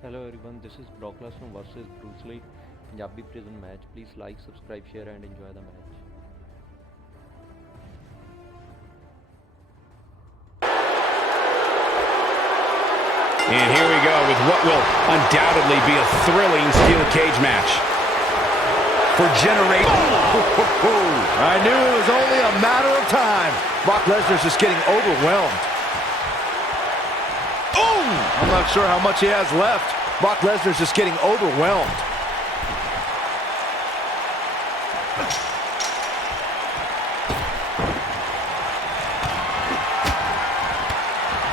Hello everyone, this is Brock Lesnar versus Bruce Lee, Punjabi Prison match. Please like, subscribe, share and enjoy the match. And here we go with what will undoubtedly be a thrilling steel cage match. For generations. I knew it was only a matter of time. Brock Lesnar's just getting overwhelmed. I'm not sure how much he has left. Brock Lesnar's just getting overwhelmed.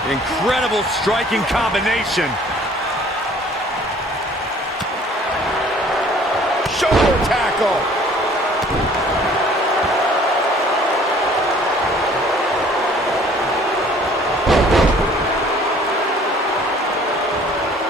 Incredible striking combination. Shoulder tackle.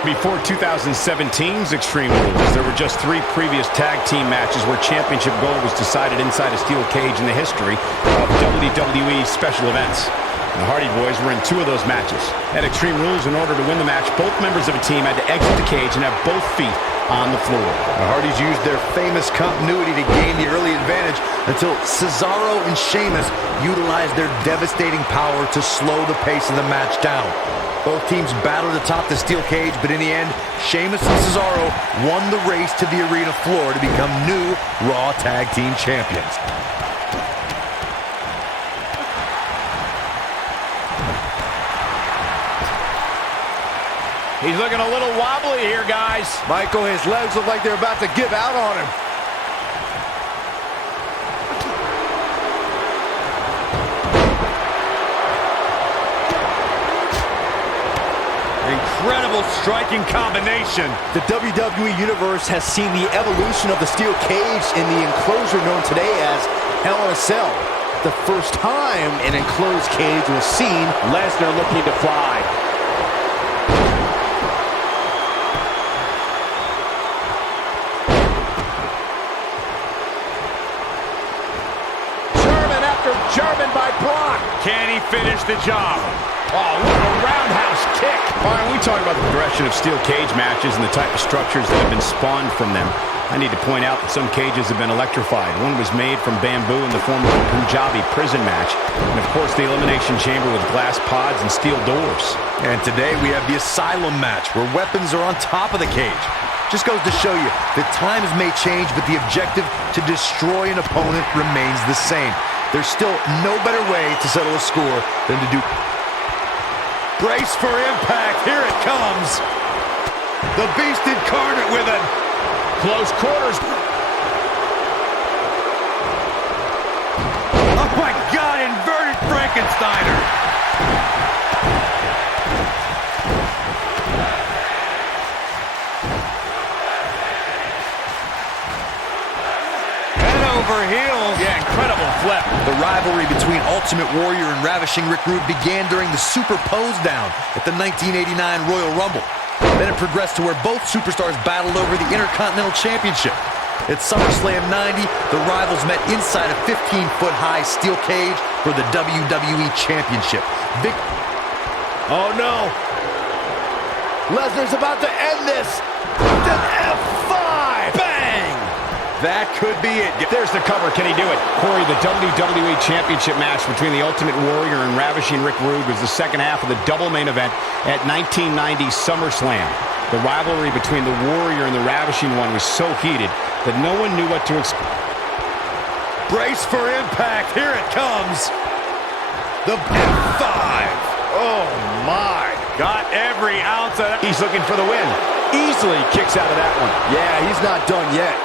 Before 2017's Extreme Rules, there were just 3 previous tag team matches where championship gold was decided inside a steel cage in the history of WWE special events. And the Hardy Boys were in 2 of those matches. At Extreme Rules, in order to win the match, both members of a team had to exit the cage and have both feet on the floor. The Hardys used their famous continuity to gain the early advantage until Cesaro and Sheamus utilized their devastating power to slow the pace of the match down. Both teams battled atop the steel cage, but in the end, Sheamus and Cesaro won the race to the arena floor to become new Raw Tag Team Champions. He's looking a little wobbly here, guys. Michael, his legs look like they're about to give out on him. Incredible striking combination. The WWE Universe has seen the evolution of the steel cage in the enclosure known today as Hell in a Cell. The first time an enclosed cage was seen, Lesnar looking to fly. German after German by Brock. Can he finish the job? Oh, what a roundhouse kick. All right, we talk about the progression of steel cage matches and the type of structures that have been spawned from them. I need to point out that some cages have been electrified. One was made from bamboo in the form of a Punjabi Prison match. And, of course, the Elimination Chamber with glass pods and steel doors. And today we have the Asylum match, where weapons are on top of the cage. Just goes to show you that times may change, but the objective to destroy an opponent remains the same. There's still no better way to settle a score than to do... Brace for impact. Here it comes. The Beast incarnate with it. Close quarters. Oh my God, inverted Frankensteiner. Head over heels. Yeah, incredible flip. The rivalry between Ultimate Warrior and Ravishing Rick Rude began during the Super Pose Down at the 1989 Royal Rumble. Then it progressed to where both superstars battled over the Intercontinental Championship. At SummerSlam 90, the rivals met inside a 15-foot-high steel cage for the WWE Championship. Oh no! Lesnar's about to end this! With an F5! Bang! That could be it. There's the cover. Can he do it? Corey, the WWE Championship match between the Ultimate Warrior and Ravishing Rick Rude was the second half of the double main event at 1990 SummerSlam. The rivalry between the Warrior and the Ravishing One was so heated that no one knew what to expect. Brace for impact. Here it comes. The F5. Oh, my. Got every ounce of that. He's looking for the win. Easily kicks out of that one. Yeah, he's not done yet.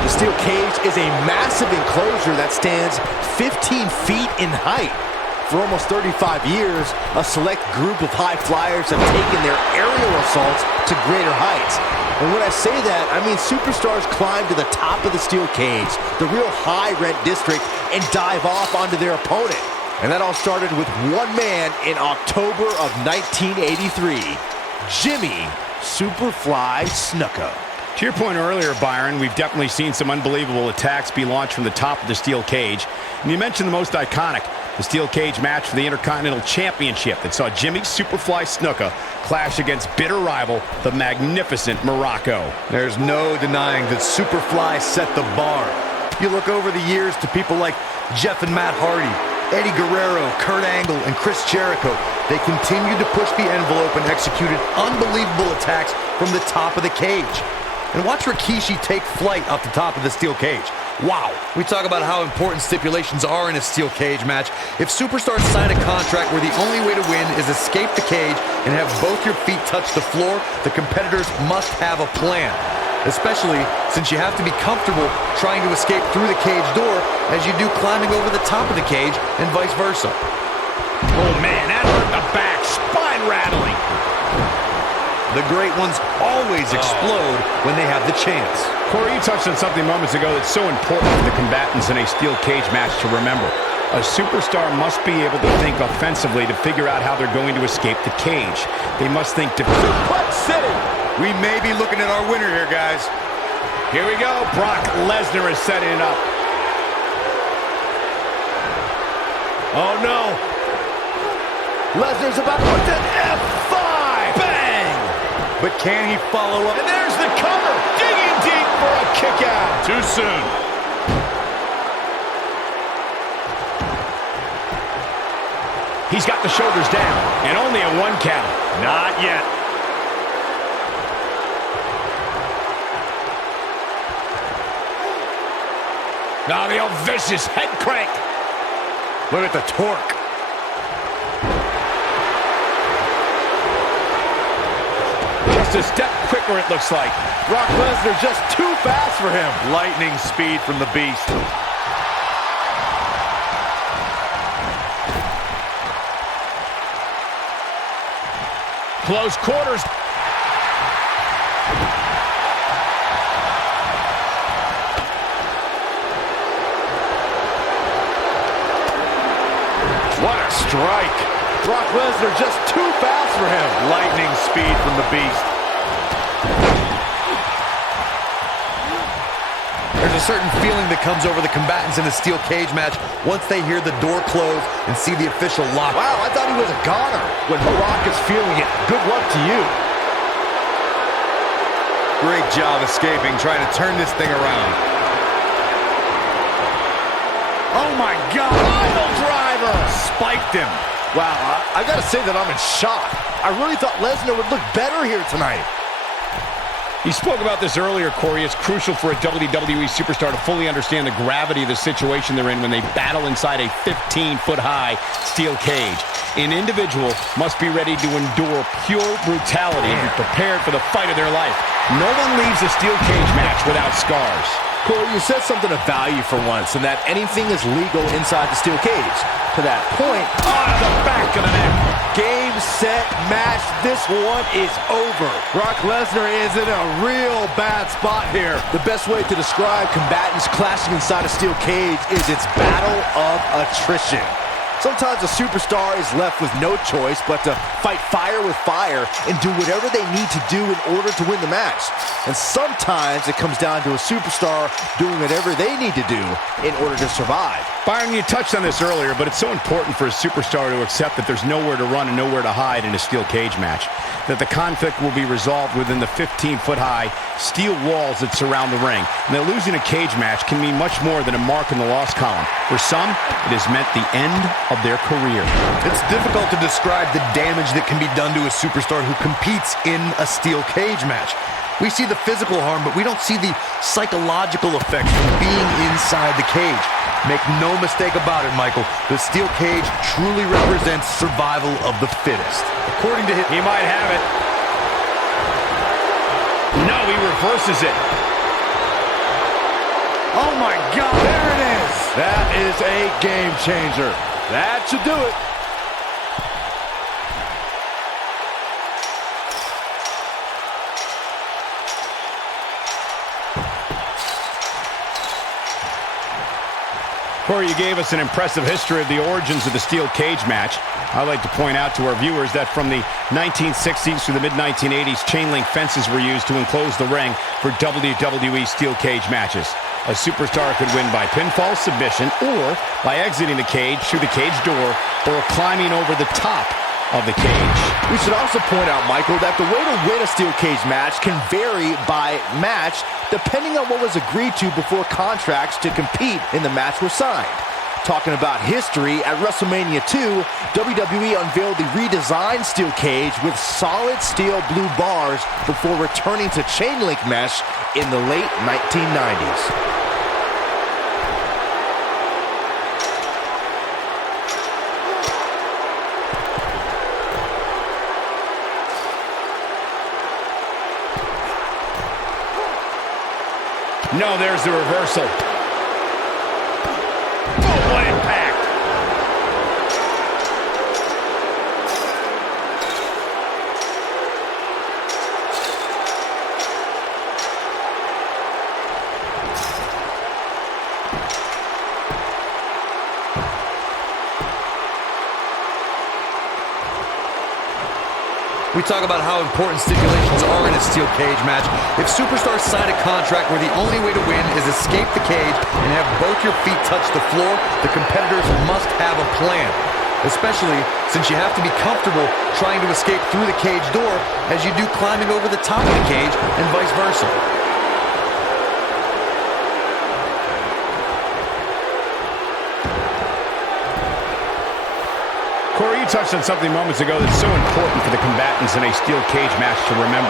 The steel cage is a massive enclosure that stands 15 feet in height. For almost 35 years, a select group of high flyers have taken their aerial assaults to greater heights. And when I say that, I mean superstars climb to the top of the steel cage, the real high rent district, and dive off onto their opponent. And that all started with one man in October of 1983, Jimmy Superfly Snuka. To your point earlier, Byron, we've definitely seen some unbelievable attacks be launched from the top of the steel cage. And you mentioned the most iconic, the steel cage match for the Intercontinental Championship that saw Jimmy Superfly Snuka clash against bitter rival, the magnificent Morocco. There's no denying that Superfly set the bar. You look over the years to people like Jeff and Matt Hardy, Eddie Guerrero, Kurt Angle, and Chris Jericho. They continued to push the envelope and executed unbelievable attacks from the top of the cage. And watch Rikishi take flight off the top of the steel cage. Wow. We talk about how important stipulations are in a steel cage match. If superstars sign a contract where the only way to win is escape the cage and have both your feet touch the floor, the competitors must have a plan. Especially since you have to be comfortable trying to escape through the cage door as you do climbing over the top of the cage and vice versa. Oh man, that hurt the back, spine rattling. The great ones always explode when they have the chance. Corey, you touched on something moments ago that's so important for the combatants in a steel cage match to remember. A superstar must be able to think offensively to figure out how they're going to escape the cage. They must think Suplex City! We may be looking at our winner here, guys. Here we go. Brock Lesnar is setting it up. Oh no! Lesnar's about to put that F5! Bang! But can he follow up? And there's the cover. Digging deep for a kick out. Too soon. He's got the shoulders down, and only a 1 count. Not yet. Now the old vicious head crank. Look at the torque. Just a step quicker, it looks like. Brock Lesnar just too fast for him. Lightning speed from the Beast. Close quarters. What a strike. Brock Lesnar just too fast for him. Lightning speed from the Beast. There's a certain feeling that comes over the combatants in a steel cage match once they hear the door close and see the official lock. Wow, I thought he was a goner. When Barack is feeling it, good luck to you. Great job escaping, trying to turn this thing around. Oh my God. Pile driver. Spiked him. Wow, I gotta say that I'm in shock. I really thought Lesnar would look better here tonight. You spoke about this earlier, Corey. It's crucial for a WWE superstar to fully understand the gravity of the situation they're in when they battle inside a 15-foot-high steel cage. An individual must be ready to endure pure brutality and be prepared for the fight of their life. No one leaves a steel cage match without scars. Corey, you said something of value for once, and that anything is legal inside the steel cage. To that point, the back of the neck. Game, set, match. This one is over. Brock Lesnar is in a real bad spot here. The best way to describe combatants clashing inside a steel cage is its battle of attrition. Sometimes a superstar is left with no choice but to fight fire with fire and do whatever they need to do in order to win the match. And sometimes it comes down to a superstar doing whatever they need to do in order to survive. Byron, you touched on this earlier, but it's so important for a superstar to accept that there's nowhere to run and nowhere to hide in a steel cage match. That the conflict will be resolved within the 15-foot-high steel walls that surround the ring. And that losing a cage match can mean much more than a mark in the loss column. For some, it has meant the end of their career. It's difficult to describe the damage that can be done to a superstar who competes in a steel cage match. We see the physical harm, but we don't see the psychological effects from being inside the cage. Make no mistake about it, Michael. The steel cage truly represents survival of the fittest. According to him, he might have it. No, he reverses it. Oh my God, there it is. That is a game changer. That should do it. Corey, you gave us an impressive history of the origins of the steel cage match. I'd like to point out to our viewers that from the 1960s through the mid-1980s, chain link fences were used to enclose the ring for WWE steel cage matches. A superstar could win by pinfall submission or by exiting the cage through the cage door or climbing over the top of the cage. We should also point out, Michael, that the way to win a steel cage match can vary by match depending on what was agreed to before contracts to compete in the match were signed. Talking about history, at WrestleMania 2, WWE unveiled the redesigned steel cage with solid steel blue bars before returning to chain link mesh in the late 1990s. No, there's the reversal. Oh, what impact! We talk about how important stipulations are in a steel cage match. If superstars sign a contract where the only way to win is escape the cage and have both your feet touch the floor, the competitors must have a plan. Especially since you have to be comfortable trying to escape through the cage door as you do climbing over the top of the cage and vice versa. Corey, you touched on something moments ago that's so important for the combatants in a steel cage match to remember.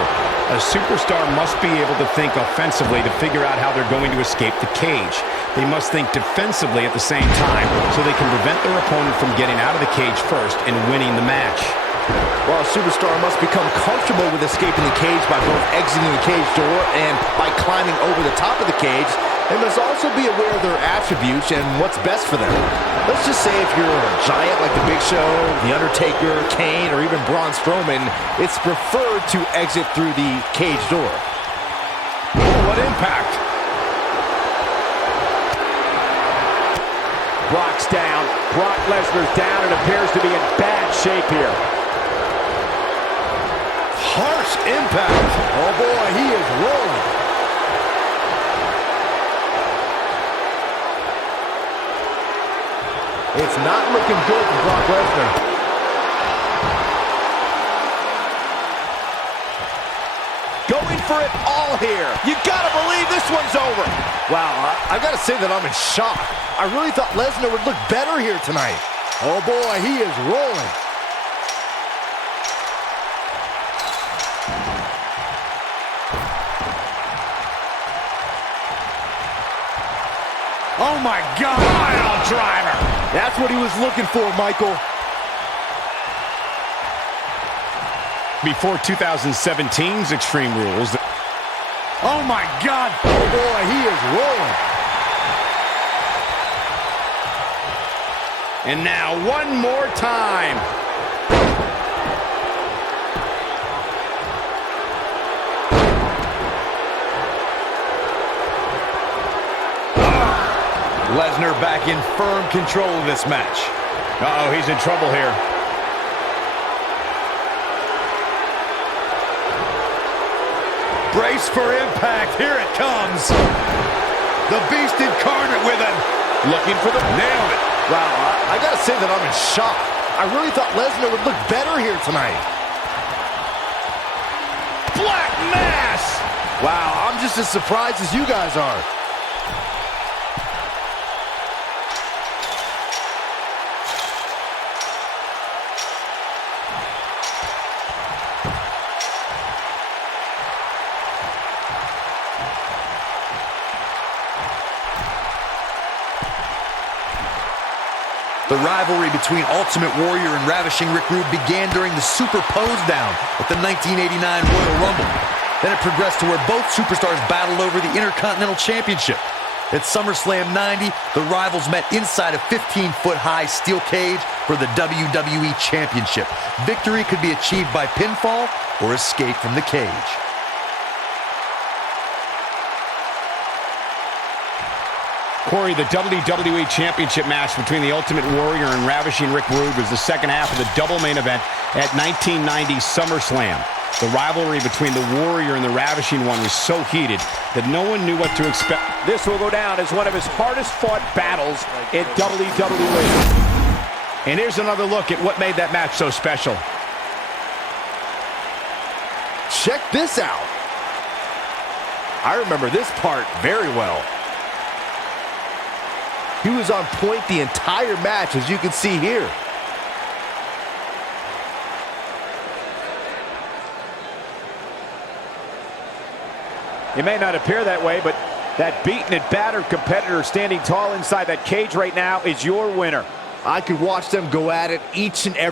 A superstar must be able to think offensively to figure out how they're going to escape the cage. They must think defensively at the same time so they can prevent their opponent from getting out of the cage first and winning the match. While a superstar must become comfortable with escaping the cage by both exiting the cage door and by climbing over the top of the cage, they must also be aware of their attributes and what's best for them. Let's just say if you're a giant like The Big Show, The Undertaker, Kane, or even Braun Strowman, it's preferred to exit through the cage door. Oh, what impact! Brock's down. Brock Lesnar's down and appears to be in bad shape here. Harsh impact. Oh boy, he is rolling. It's not looking good for Brock Lesnar. Going for it all here. You gotta believe this one's over. Wow, I gotta say that I'm in shock. I really thought Lesnar would look better here tonight. Oh boy, he is rolling. Oh my God! Pile driver! That's what he was looking for, Michael. Before 2017's Extreme Rules. Oh my God! Oh boy, he is rolling. And now one more time. Lesnar back in firm control of this match. Uh-oh, he's in trouble here. Brace for impact. Here it comes. The Beast incarnate with him. Looking for the... Nailed it. Wow, I gotta say that I'm in shock. I really thought Lesnar would look better here tonight. Black Mass! Wow, I'm just as surprised as you guys are. The rivalry between Ultimate Warrior and Ravishing Rick Rude began during the Super Pose Down at the 1989 Royal Rumble. Then it progressed to where both superstars battled over the Intercontinental Championship. At SummerSlam 90, the rivals met inside a 15-foot-high steel cage for the WWE Championship. Victory could be achieved by pinfall or escape from the cage. Corey, the WWE Championship match between the Ultimate Warrior and Ravishing Rick Rude was the second half of the double main event at 1990 SummerSlam. The rivalry between the Warrior and the Ravishing One was so heated that no one knew what to expect. This will go down as one of his hardest fought battles in WWE. And here's another look at what made that match so special. Check this out. I remember this part very well. He was on point the entire match, as you can see here. It may not appear that way, but that beaten and battered competitor standing tall inside that cage right now is your winner. I could watch them go at it each and every